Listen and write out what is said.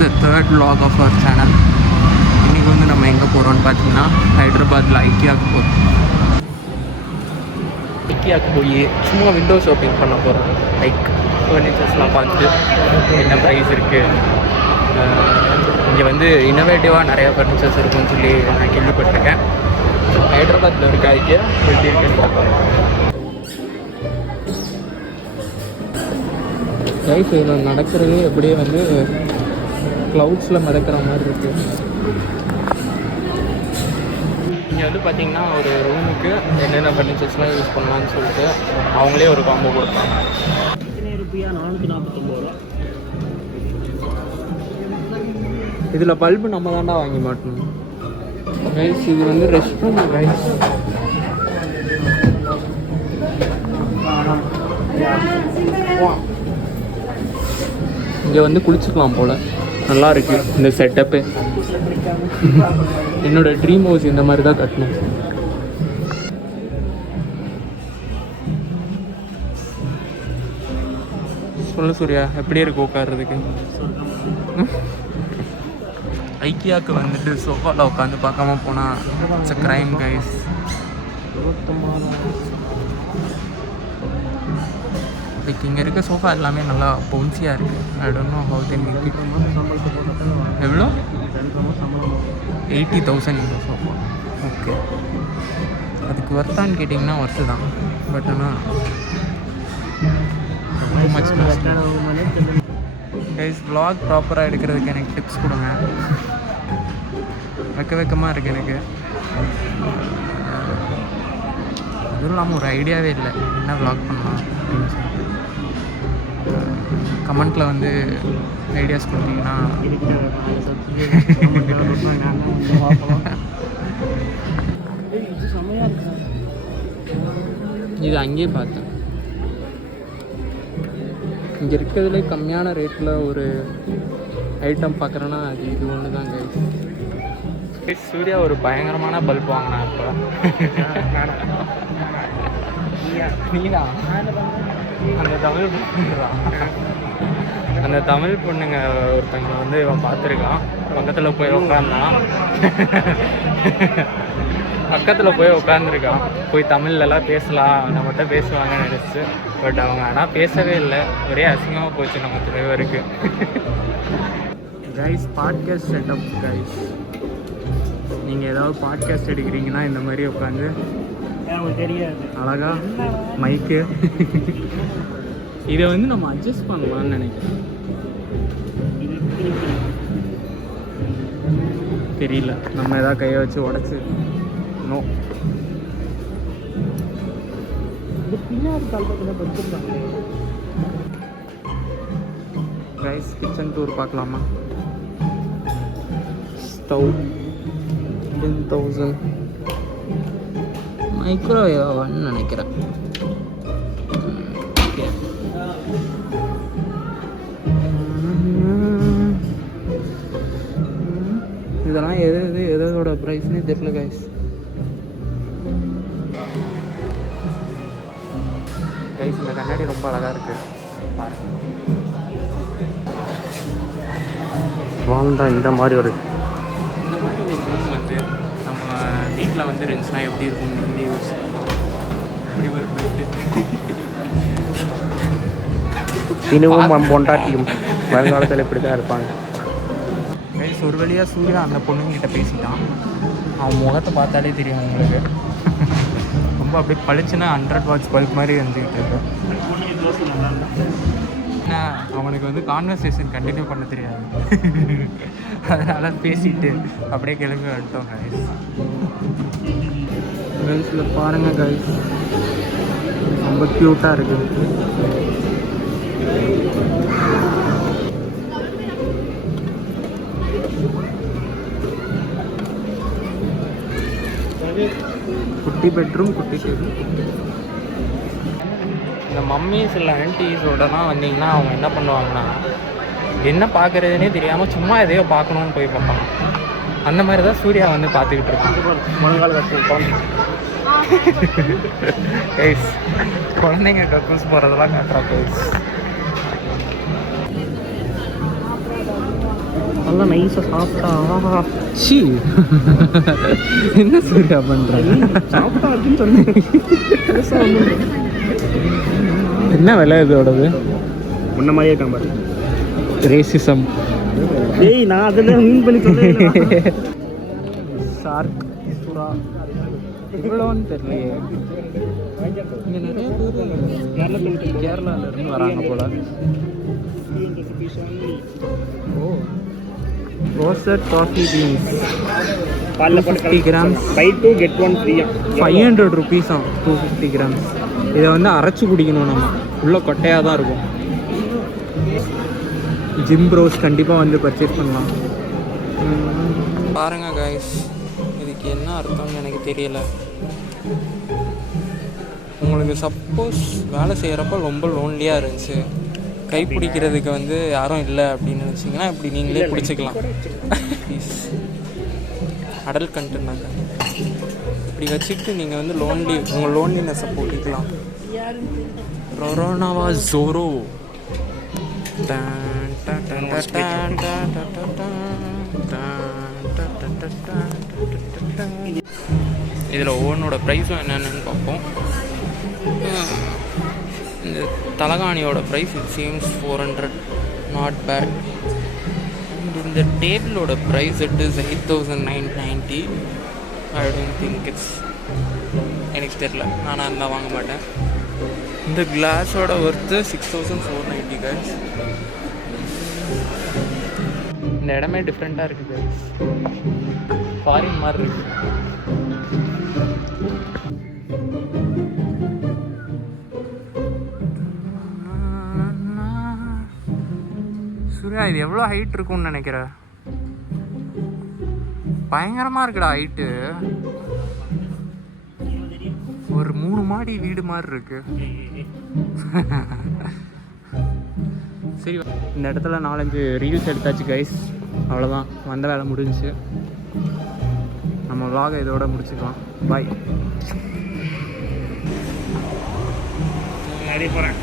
the third vlog of our channel. இன்றைக்கி வந்து நம்ம எங்கே போகிறோம்னு பார்த்தீங்கன்னா ஹைதராபாத்தில் ஐக்கியாவுக்கு போகிறோம். ஐக்கியாவுக்கு போய் சும்மா விண்டோ ஷாப்பிங் பண்ண போகிறோம். லைக் ஃபர்னிச்சர்ஸ்லாம் பார்த்துட்டு என்ன ப்ரைஸ் இருக்குது, இங்கே வந்து இன்னோவேட்டிவாக நிறையா ஃபர்னிச்சர்ஸ் இருக்குன்னு சொல்லி நான் கேள்விப்பட்டிருக்கேன். ஹைதராபாத்தில் இருக்க ஐக்கியா எப்படி இருக்குன்னு பார்க்கலாம். லைஃப் இதில் நடக்கிறது அப்படியே வந்து க்ளவுட்ஸில் மிதக்கிற மாதிரி இருக்குது. இங்கே வந்து பார்த்திங்கன்னா ஒரு ரூமுக்கு என்னென்ன ஃபர்னிச்சர்ஸ்லாம் யூஸ் பண்ணலான்னு சொல்லிட்டு அவங்களே ஒரு காம்போ கொடுப்பாங்க. ₹449. இதில் பல்பு நம்ம தாண்டா வாங்கி மாட்டணும் ரைஸ். இது வந்து ரெஸ்ட் ரூம் ரைஸ். இங்கே வந்து குளிச்சுக்கலாம் போல், நல்லா இருக்குது இந்த செட்டப்பு. என்னோட ட்ரீம் ஹவுஸ் இந்த மாதிரி தான் கட்டணும். சொல்லு சூர்யா, எப்படி இருக்கு உட்கார்றதுக்கு? ஐக்கியாவுக்கு வந்துட்டு சோஃபாவில் உட்காந்து பார்க்காம போனால் it's a crime guys. Like இங்கே இருக்க சோஃபா எல்லாமே நல்லா பவுன்சியாக இருக்குது. I don't know how they make it. எவ்வளோ? 80,000 இந்த சோஃபா. ஓகே, அதுக்கு ஒர்த்தான்னு கேட்டிங்கன்னா ஒர்த்து தான். பட் ஆனால் டூ மச் கைஸ். வ்ளாக் ப்ராப்பராக எடுக்கிறதுக்கு எனக்கு டிப்ஸ் கொடுங்க. வெக்கமாக இருக்குது எனக்கு. அதுவும் இல்லாமல் ஒரு ஐடியாவே இல்லை என்ன வ்ளாக் பண்ணலாம் அப்படின்னு சொல்லிட்டு. கமெண்ட்டில் வந்து ஐடியாஸ் கொடுத்தீங்கன்னா இது அங்கேயே பார்த்தேன். இங்கே இருக்கிறதுல கம்மியான ரேட்டில் ஒரு ஐட்டம் பார்க்குறேன்னா அது இது ஒன்று தான் கைஸ். சூர்யா ஒரு பயங்கரமான பல்ப் வாங்கினா இப்போ. நீதா அந்த தமிழ் பொண்ணுங்க ஒருத்தங்க வந்து இவன் பார்த்துருக்கான். பக்கத்தில் போய் உட்காந்துருக்கான். போய் தமிழ்லலாம் பேசலாம், நம்மகிட்ட பேசுவாங்கன்னு நினச்சி. பட் அவங்க ஆனால் பேசவே இல்லை. ஒரே அசிங்கமாக போச்சு நம்ம டிரைவருக்கு. Guys, podcast setup guys. நீங்கள் ஏதாவது பாட்காஸ்ட் எடுக்கிறீங்கன்னா இந்த மாதிரி உட்காந்து தெரியாது அழகா மைக்கு இதை வந்து நம்ம அட்ஜஸ்ட் பண்ணலாம்னு நினைக்கிறேன். தெரியல, நம்ம ஏதாவது கையை வச்சு உடச்சி நோ. ரைஸ் கிச்சன் டூர் பார்க்கலாமா? ஸ்டவ் 10,000. மைக்ரோவேவ்னு நினைக்கிறேன். இதெல்லாம் எதோட ப்ரைஸ்னே தெரியல கைஸ். கைஸ், இந்த கண்ணாடி ரொம்ப அழகாக இருக்கு. வாங்க, இந்த மாதிரி ஒரு ரூம் வந்து நம்ம வீட்டில் வந்து இருந்துச்சுன்னா எப்படி இருக்கும்? இப்படி ஒரு தினமும் பொண்டாட்டியும் வருங்காலத்தில் இப்படி தான் இருப்பாங்க. கைஸ், ஒரு வழியாக சூர்யா அந்த பொண்ணுங்கிட்ட பேசிட்டான். அவன் முகத்தை பார்த்தாலே தெரியும் உங்களுக்கு. ரொம்ப அப்படியே பளிச்சுன்னா 100 வாட்ஸ் பல்ப் மாதிரி இருந்துக்கிட்டு இருக்கு. ஏன்னா அவனுக்கு வந்து கான்வர்சேஷன் கண்டினியூ பண்ண தெரியாது. அதனால் பேசிட்டு அப்படியே கிளம்பி வந்துட்டோம் கைஸ். கைஸில் பாருங்கள் கைஸ், ரொம்ப க்யூட்டாக இருக்குது. குட்டி பெட்ரூம், குட்டி டேபிள். இந்த மம்மிஸ் இல்லை ஆன்டிஸோடலாம் வந்தீங்கன்னா அவங்க என்ன பண்ணுவாங்கன்னா, என்ன பார்க்குறதுனே தெரியாமல் சும்மா எதையோ பார்க்கணுன்னு போய் பார்ப்பாங்க. அந்த மாதிரி தான் சூர்யா வந்து பார்த்துக்கிட்டு இருக்கான். முழங்கால் கட்டு கைஸ், குழந்தைங்க கக்கூஸ் போகிறதெல்லாம் காட்டுறா கைஸ். நல்லா நைஸாக சாப்பிட்டா ஆஹா. சி என்ன சூர்யா பண்ணுறேன் சாப்பிட்டா அப்படின்னு சொன்னேன். என்ன விலை இதோடது? முன்ன மாதிரியே காம்பாரு. ரேசிசம். ஏய் நான் அதில் மீன் பண்ணி சொல்கிறேன். ஷார்க் சுறா இவ்வளோன்னு தெரியலையே. இங்கே நிறைய பேர் கேரளாவிலேருந்து வராங்க போல. ஓ roasted coffee beans 250 grams buy 2 get 1 ஃப்ரீயா. 500 ருபீஸாம் 250 கிராம்ஸ். இதை வந்து அரைச்சி குடிக்கணும் நம்ம. உள்ள கொட்டையாக தான் இருக்கும். ஜிம் ப்ரோஸ் கண்டிப்பாக வந்து பர்ச்சேஸ் பண்ணலாம். பாருங்க கைஸ், இதுக்கு என்ன அர்த்தம்னு எனக்கு தெரியல. உங்களுக்கு சப்போஸ் வேலை செய்கிறப்ப ரொம்ப லோன்லியாக இருந்துச்சு, கை பிடிக்கிறதுக்கு வந்து யாரும் இல்லை அப்படின்னு நினச்சிங்கன்னா இப்படி நீங்களே பிடிச்சிக்கலாம். ப்ளீஸ் அடல்ட் கண்டென்ட் இப்படி வச்சுக்கிட்டு நீங்கள் வந்து உங்கள் லோன்லினஸை போட்டிக்கலாம். ரொரோனாவா ஜோரோ. இதில் ஒவ்வொன்றோட ப்ரைஸும் என்னென்னு பார்ப்போம். இந்த தலகாணியோட price it seems 400, not bad. And இந்த டேபிளோட price it is 8,990. I don't think it's, எனக்கு தெரில, நானாக இருந்தால் வாங்க மாட்டேன். இந்த கிளாஸோட ஒர்த்து 6,490 கைஸ். இந்த இடமே டிஃப்ரெண்ட்டாக இருக்குது, ஃபாரின் மாதிரி இருக்குது. சூர்யா இது எவ்வளோ ஹைட் இருக்கும்னு நினைக்கிற? பயங்கரமாக இருக்குடா ஹைட்டு. ஒரு 3 மாடி வீடு மாதிரி இருக்கு. சரி, இந்த இடத்துல 4-5 ரீல்ஸ் எடுத்தாச்சு கைஸ். அவ்வளோதான், வந்த வேலை முடிஞ்சிச்சு. நம்ம vlog இதோட முடிச்சுக்கலாம். பாய். போகிறேன்.